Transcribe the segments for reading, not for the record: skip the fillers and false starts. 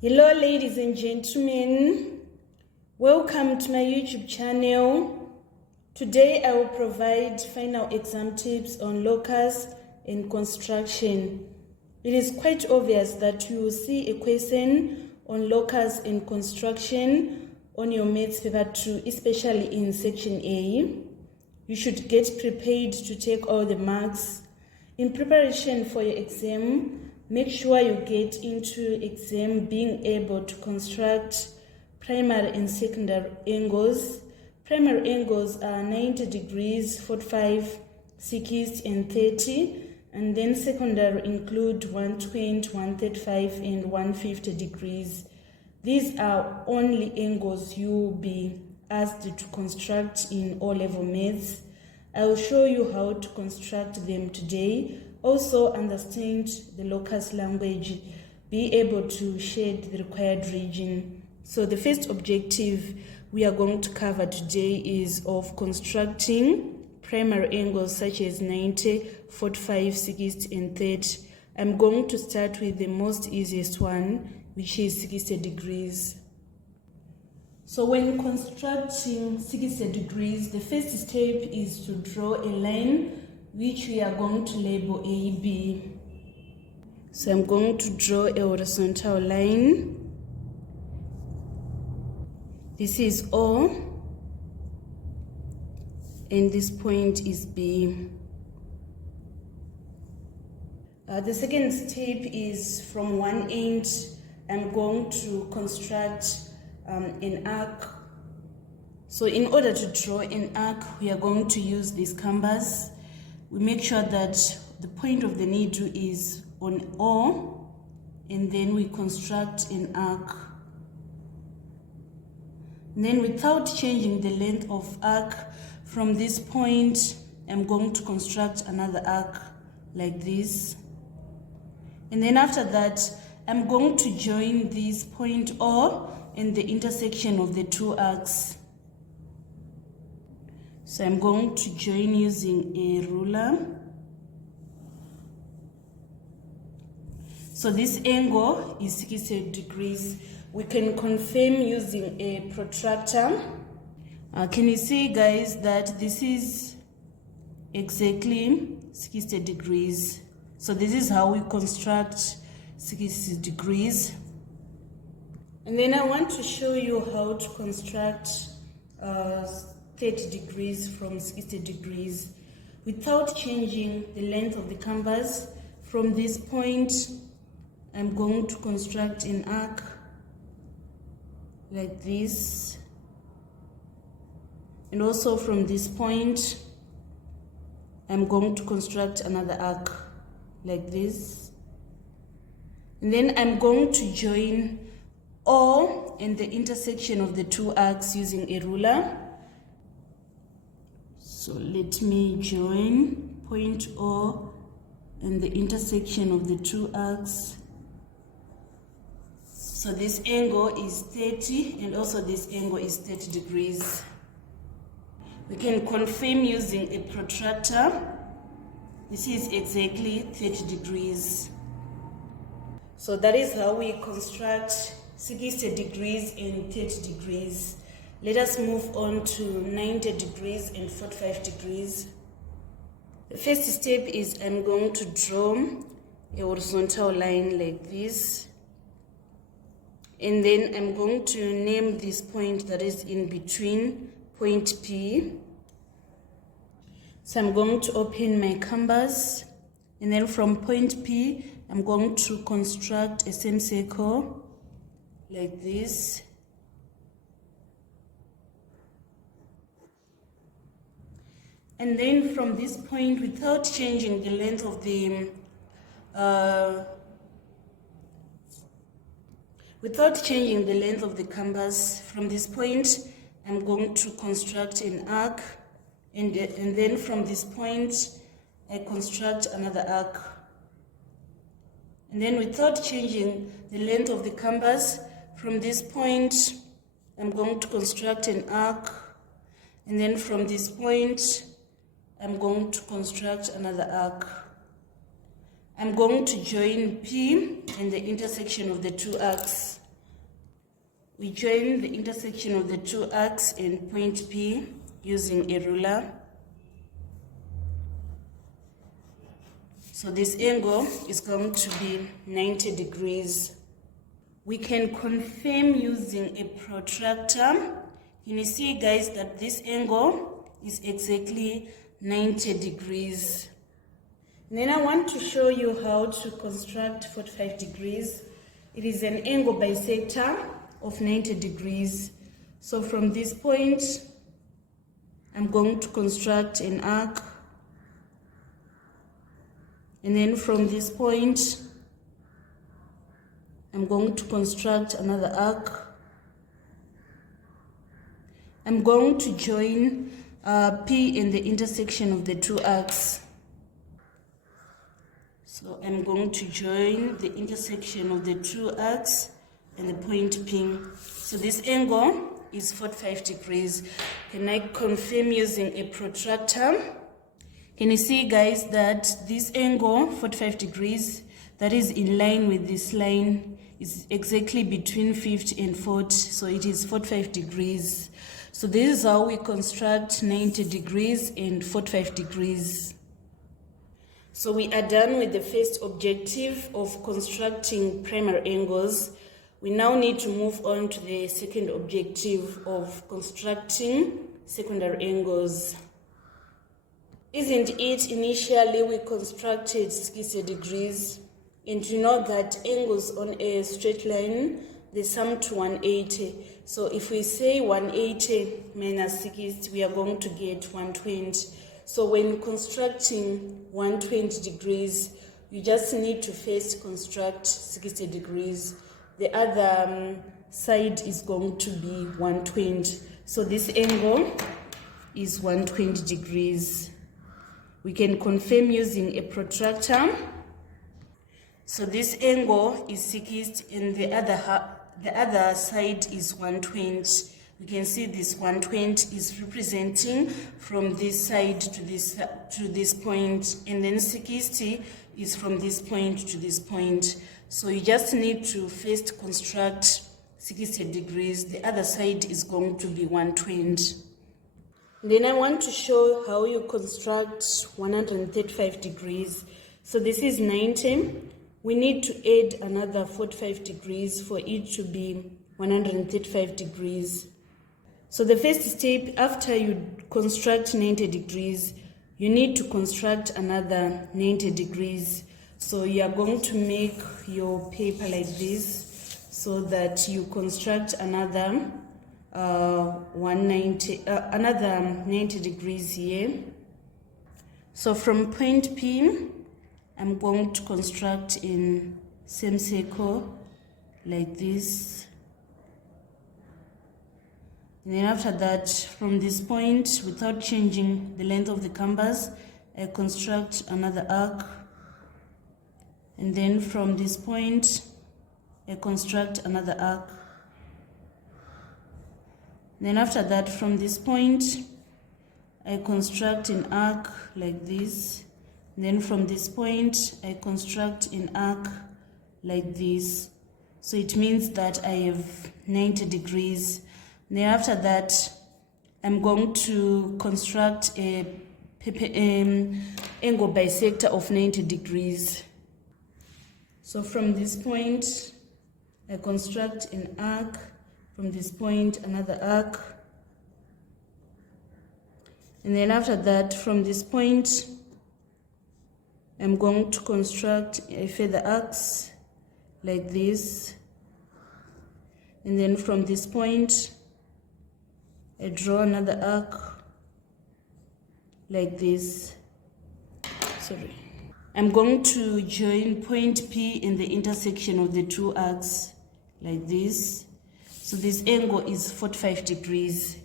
Hello ladies and gentlemen, welcome to my YouTube channel. Today I will provide final exam tips on locus and construction. It is quite obvious that you will see a question on locus and construction on your maths paper 2, especially in section A. You should get prepared to take all the marks. In preparation for your exam, make sure you get into exam being able to construct primary and secondary angles. Primary angles are 90 degrees, 45, 60, and 30. And then secondary include 120, 135, and 150 degrees. These are only angles you will be asked to construct in O-level maths. I will show you how to construct them today. Also understand the locus language, be able to shade the required region. So the first objective we are going to cover today is of constructing primary angles such as 90, 45, 60, and 30. I'm going to start with the most easiest one, which is 60 degrees. So when constructing 60 degrees, the first step is to draw a line which we are going to label AB. So I'm going to draw a horizontal line. This is O, and this point is B. The second step is from one end, I'm going to construct an arc. So in order to draw an arc, we are going to use this canvas. We make sure that the point of the needle is on O, and then we construct an arc. And then without changing the length of arc from this point, I'm going to construct another arc like this. And then after that, I'm going to join this point O and the intersection of the two arcs. So I'm going to join using a ruler. So this angle is 60 degrees. We can confirm using a protractor. Can you see, guys, that this is exactly 60 degrees? So this is how we construct 60 degrees. And then I want to show you how to construct 30 degrees from 60 degrees without changing the length of the canvas. From this point, I'm going to construct an arc like this. And also from this point, I'm going to construct another arc like this. And then I'm going to join O and the intersection of the two arcs using a ruler. So let me join point O and the intersection of the two arcs. So this angle is 30 and also this angle is 30 degrees. We can confirm using a protractor. This is exactly 30 degrees. So that is how we construct 60 degrees and 30 degrees. Let us move on to 90 degrees and 45 degrees. The first step is I'm going to draw a horizontal line like this. And then I'm going to name this point that is in between, point P. So I'm going to open my canvas. And then from point P, I'm going to construct a semicircle like this. And then from this point, without changing the length of the canvas, from this point, I'm going to construct an arc, and then from this point, I construct another arc. And then without changing the length of the canvas, from this point, I'm going to construct an arc, and then from this point, I'm going to construct another arc. I'm going to join P and the intersection of the two arcs. We join the intersection of the two arcs in point P using a ruler. So this angle is going to be 90 degrees. We can confirm using a protractor. Can you see, guys, that this angle is exactly 90 degrees. And then I want to show you how to construct 45 degrees. It is an angle bisector of 90 degrees. So from this point, I'm going to construct an arc. And then from this point, I'm going to construct another arc. I'm going to join P in the intersection of the two arcs. So I'm going to join the intersection of the two arcs and the point P. So this angle is 45 degrees. Can I confirm using a protractor? Can you see, guys, that this angle, 45 degrees, that is in line with this line, is exactly between 50 and 40, so it is 45 degrees. So this is how we construct 90 degrees and 45 degrees. So we are done with the first objective of constructing primary angles. We now need to move on to the second objective of constructing secondary angles. Isn't it initially we constructed 60 degrees, and you know that angles on a straight line, they sum to 180. So if we say 180 minus 60, we are going to get 120. So when constructing 120 degrees, you just need to first construct 60 degrees. The other side is going to be 120. So this angle is 120 degrees. We can confirm using a protractor. So this angle is 60 and the other side is 120. We can see this 120 is representing from this side to this point, and then 60 is from this point to this point. So you just need to first construct 60 degrees. The other side is going to be 120. Then I want to show how you construct 135 degrees. So this is 90. We need to add another 45 degrees for it to be 135 degrees. So the first step, after you construct 90 degrees, you need to construct another 90 degrees. So you are going to make your paper like this so that you construct another 90 degrees here. So from point P, I'm going to construct in same circle like this. And then after that, from this point, without changing the length of the canvas, I construct another arc. And then from this point, I construct another arc. Then after that, from this point, I construct an arc like this. And then from this point, I construct an arc like this. So it means that I have 90 degrees. And then after that, I'm going to construct a angle bisector of 90 degrees. So from this point, I construct an arc. From this point, another arc. And then after that, from this point, I'm going to construct a further arcs like this. And then from this point, I draw another arc like this. Sorry. I'm going to join point P in the intersection of the two arcs like this. So this angle is 45 degrees.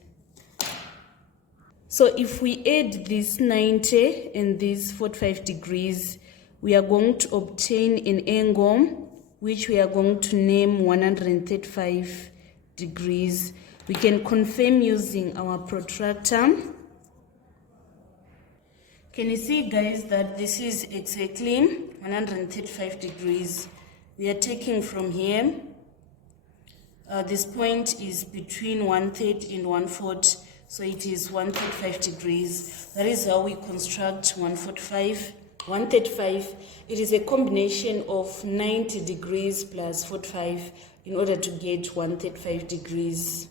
So if we add this 90 and this 45 degrees, we are going to obtain an angle which we are going to name 135 degrees. We can confirm using our protractor. Can you see, guys, that this is exactly 135 degrees? We are taking from here This point is between 1/3 and 1/4, so it is 135 degrees. That is how we construct 145. 135, it is a combination of 90 degrees plus 45 in order to get 135 degrees.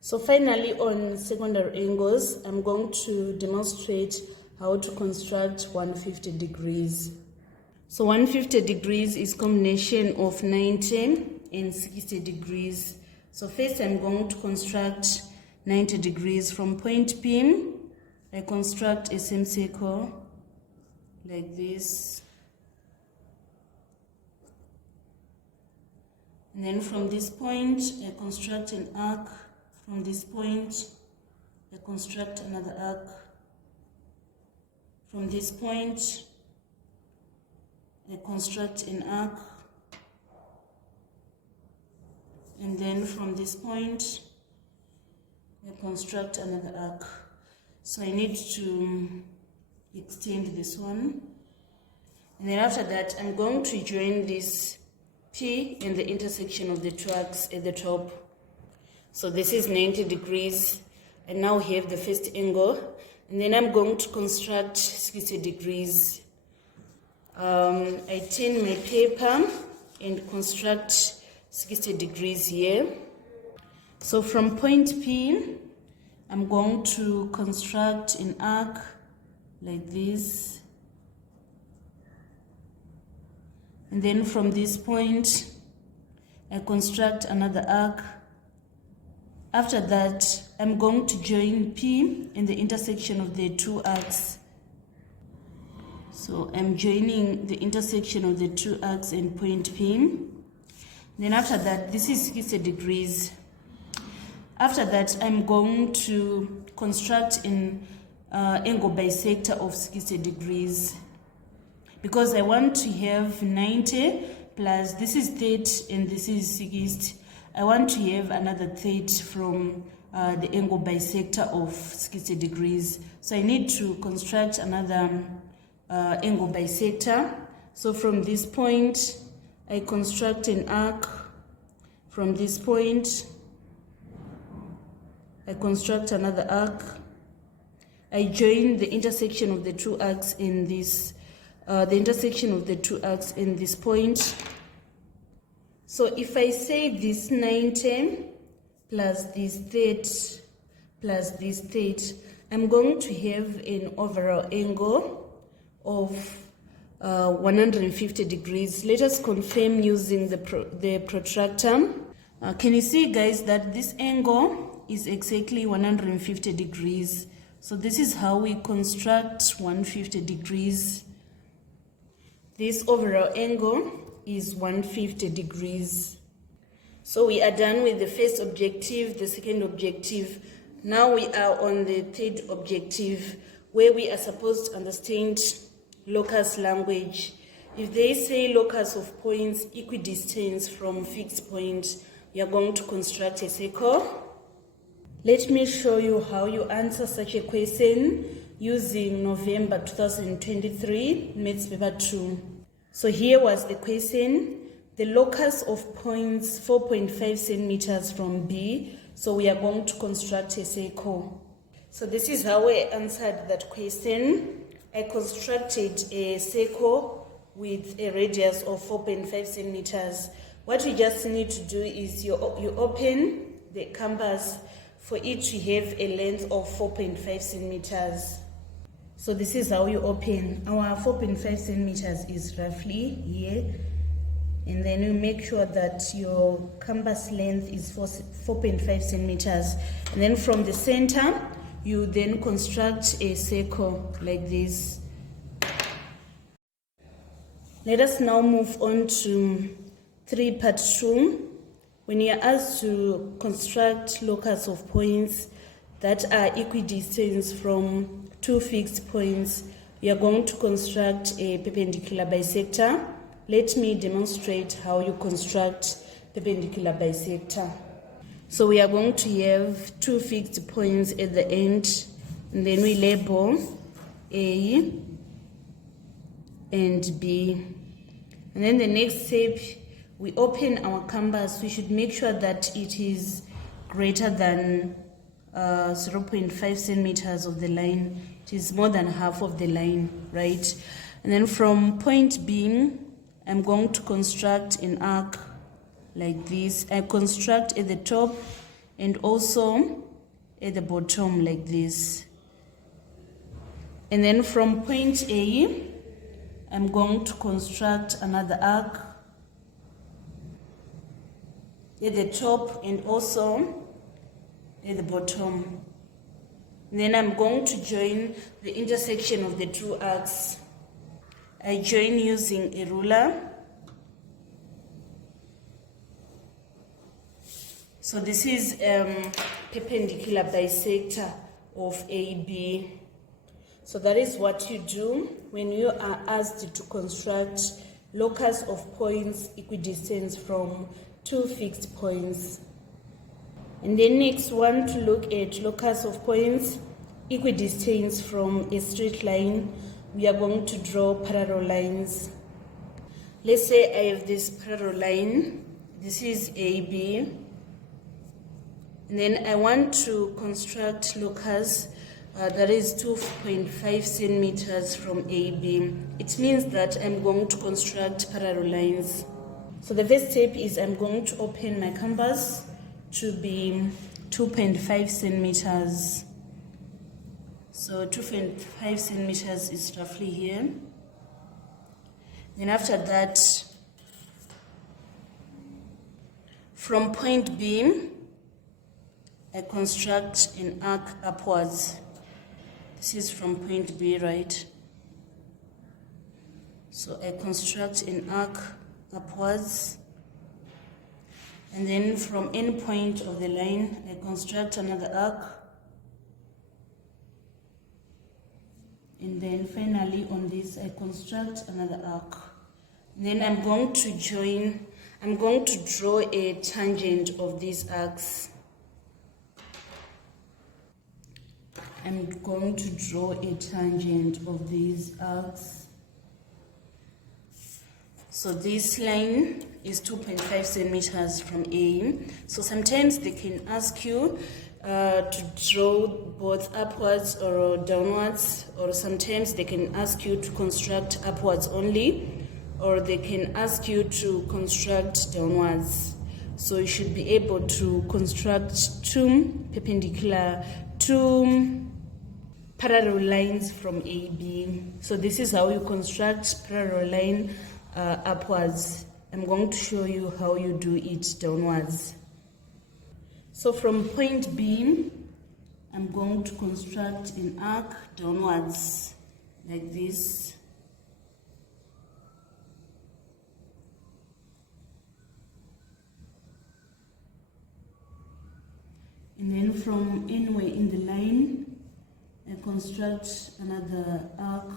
So finally, on secondary angles, I'm going to demonstrate how to construct 150 degrees. So 150 degrees is combination of 90 and 60 degrees. So first I'm going to construct 90 degrees. From point P, I construct a semicircle like this. And then from this point, I construct an arc. From this point, I construct another arc. From this point, I construct an arc. And then from this point, I construct another arc. So I need to extend this one. And then after that, I'm going to join this P in the intersection of the two arcs at the top. So this is 90 degrees. I now have the first angle. And then I'm going to construct 60 degrees. I turn my paper and construct 60 degrees here. So from point P, I'm going to construct an arc like this. And then from this point, I construct another arc. After that, I'm going to join P in the intersection of the two arcs. So I'm joining the intersection of the two arcs and point P. Then after that, this is 60 degrees. After that, I'm going to construct an angle bisector of 60 degrees. Because I want to have 90 plus, this is 30 and this is 60. I want to have another 30 from the angle bisector of 60 degrees. So I need to construct another angle bisector. So from this point, I construct an arc. From this point, I construct another arc. I join the intersection of the two arcs in this, point. So if I say this 90 plus this 30 plus this 30, I'm going to have an overall angle of 150 degrees. Let us confirm using the protractor. Can you see, guys, that this angle is exactly 150 degrees? So this is how we construct 150 degrees. This overall angle is 150 degrees. So we are done with the first objective, the second objective. Now we are on the third objective, where we are supposed to understand locus language. If they say locus of points equidistant from fixed point, we are going to construct a circle. Let me show you how you answer such a question using November 2023 Maths paper 2. So here was the question. The locus of points 4.5 centimeters from B. So we are going to construct a circle. So this is how I answered that question. I constructed a circle with a radius of 4.5 centimeters. What you just need to do is you open the compass for it to have a length of 4.5 centimeters. So this is how you open. Our 4.5 centimeters is roughly here. And then you make sure that your compass length is 4.5 centimeters. And then from the center, you then construct a circle like this. Let us now move on to 3 part 2. When you are asked to construct locus of points that are equidistant from two fixed points, we are going to construct a perpendicular bisector. Let me demonstrate how you construct perpendicular bisector. So we are going to have two fixed points at the end, and then we label A and B. And then the next step, we open our canvas, we should make sure that it is greater than 0.5 centimeters of the line. It is more than half of the line, right? And then from point B, I'm going to construct an arc like this. I construct at the top and also at the bottom like this. And then from point A, I'm going to construct another arc at the top and also at the bottom. And then I'm going to join the intersection of the two arcs. I join using a ruler. So this is perpendicular bisector of AB. So that is what you do when you are asked to construct locus of points equidistant from two fixed points. And then next one to look at locus of points equidistant from a straight line, we are going to draw parallel lines. Let's say I have this parallel line. This is AB. And then I want to construct locus that is 2.5 centimeters from AB. It means that I'm going to construct parallel lines. So the first step is I'm going to open my canvas to be 2.5 centimeters. So 2.5 centimeters is roughly here. Then after that, from point B, I construct an arc upwards. This is from point B, right? So I construct an arc upwards. And then from any point of the line, I construct another arc. And then finally on this, I construct another arc. And then I'm going to draw a tangent of these arcs. I'm going to draw a tangent of these arcs. So this line is 2.5 centimeters from A. So sometimes they can ask you to draw both upwards or downwards, or sometimes they can ask you to construct upwards only, or they can ask you to construct downwards. So you should be able to construct two parallel lines from AB. So this is how you construct parallel line upwards. I'm going to show you how you do it downwards. So from point B, I'm going to construct an arc downwards like this. And then from anywhere in the line, I construct another arc.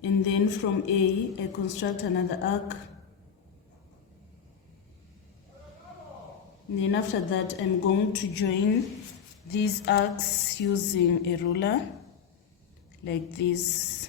And then from A, I construct another arc. And then after that, I'm going to join these arcs using a ruler, like this.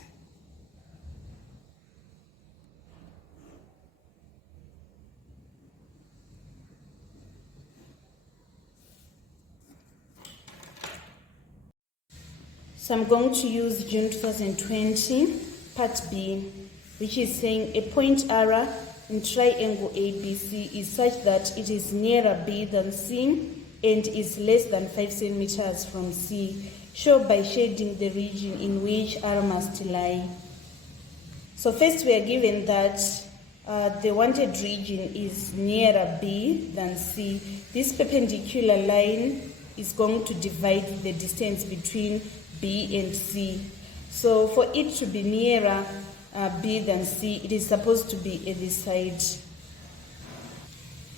So I'm going to use June 2020, part B, which is saying a point R in triangle ABC is such that it is nearer B than C and is less than 5 centimeters from C. Show by shading the region in which R must lie. So first we are given that the wanted region is nearer B than C. This perpendicular line is going to divide the distance between B and C. So for it to be nearer B than C, it is supposed to be at this side.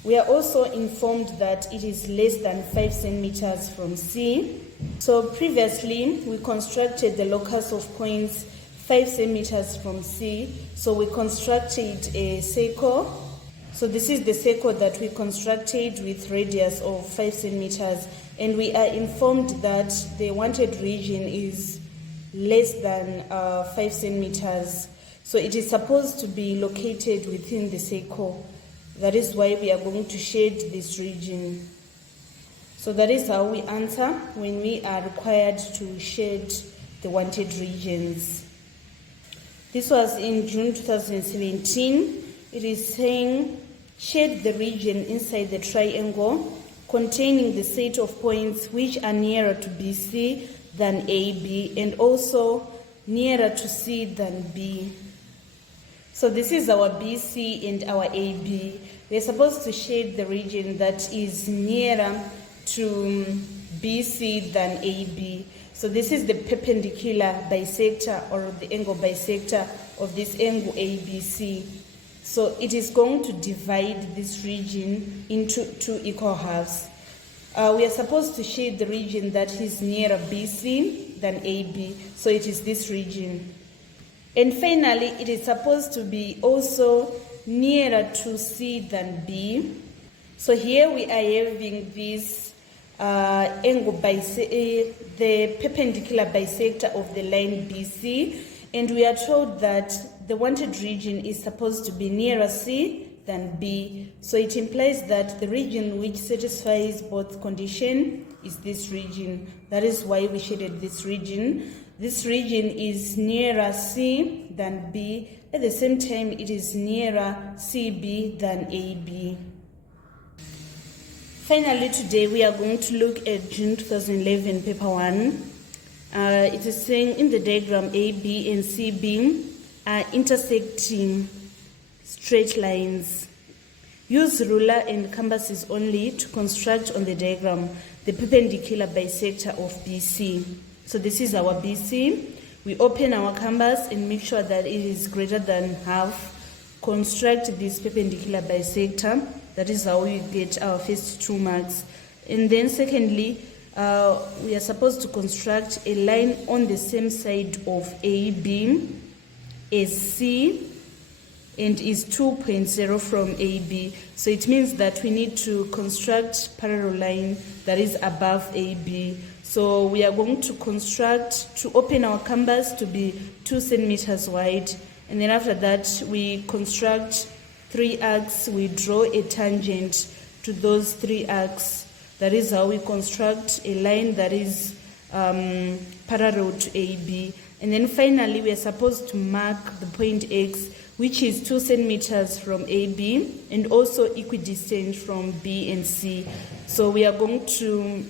We are also informed that it is less than 5 centimeters from C. So previously we constructed the locus of points 5 centimeters from C. So we constructed a circle. So this is the circle that we constructed with radius of 5 centimeters. And we are informed that the wanted region is less than 5 centimeters. So it is supposed to be located within the circle. That is why we are going to shade this region. So that is how we answer when we are required to shade the wanted regions. This was in June 2017. It is saying shade the region inside the triangle containing the set of points which are nearer to BC than AB and also nearer to C than B. So this is our BC and our AB. We are supposed to shade the region that is nearer to BC than AB. So this is the perpendicular bisector or the angle bisector of this angle ABC. So it is going to divide this region into 2 equal halves. We are supposed to shade the region that is nearer BC than AB. So it is this region. And finally, it is supposed to be also nearer to C than B. So here we are having this angle the perpendicular bisector of the line BC, and we are told that the wanted region is supposed to be nearer C than B. So it implies that the region which satisfies both conditions is this region. That is why we shaded this region. This region is nearer C than B. At the same time, it is nearer CB than AB. Finally, today we are going to look at June 2011 paper 1. It is saying in the diagram AB and CB are intersecting straight lines. Use ruler and compasses only to construct on the diagram the perpendicular bisector of BC. So this is our BC. We open our canvas and make sure that it is greater than half. Construct this perpendicular bisector. That is how we get our first 2 marks. And then secondly, we are supposed to construct a line on the same side of AB as C and is 2.0 from AB. So it means that we need to construct parallel line that is above AB. So we are going to construct, to open our canvas to be 2 centimeters wide, and then after that we construct 3 arcs. We draw a tangent to those 3 arcs. That is how we construct a line that is parallel to AB. And then finally we are supposed to mark the point X, which is 2 centimeters from AB and also equidistant from B and C. So we are going to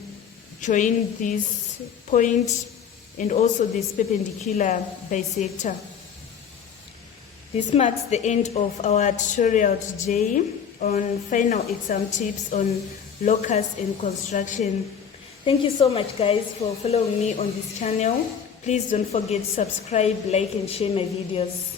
join this point and also this perpendicular bisector. This marks the end of our tutorial today on final exam tips on locus and construction. Thank you so much guys for following me on this channel. Please don't forget to subscribe, like and share my videos.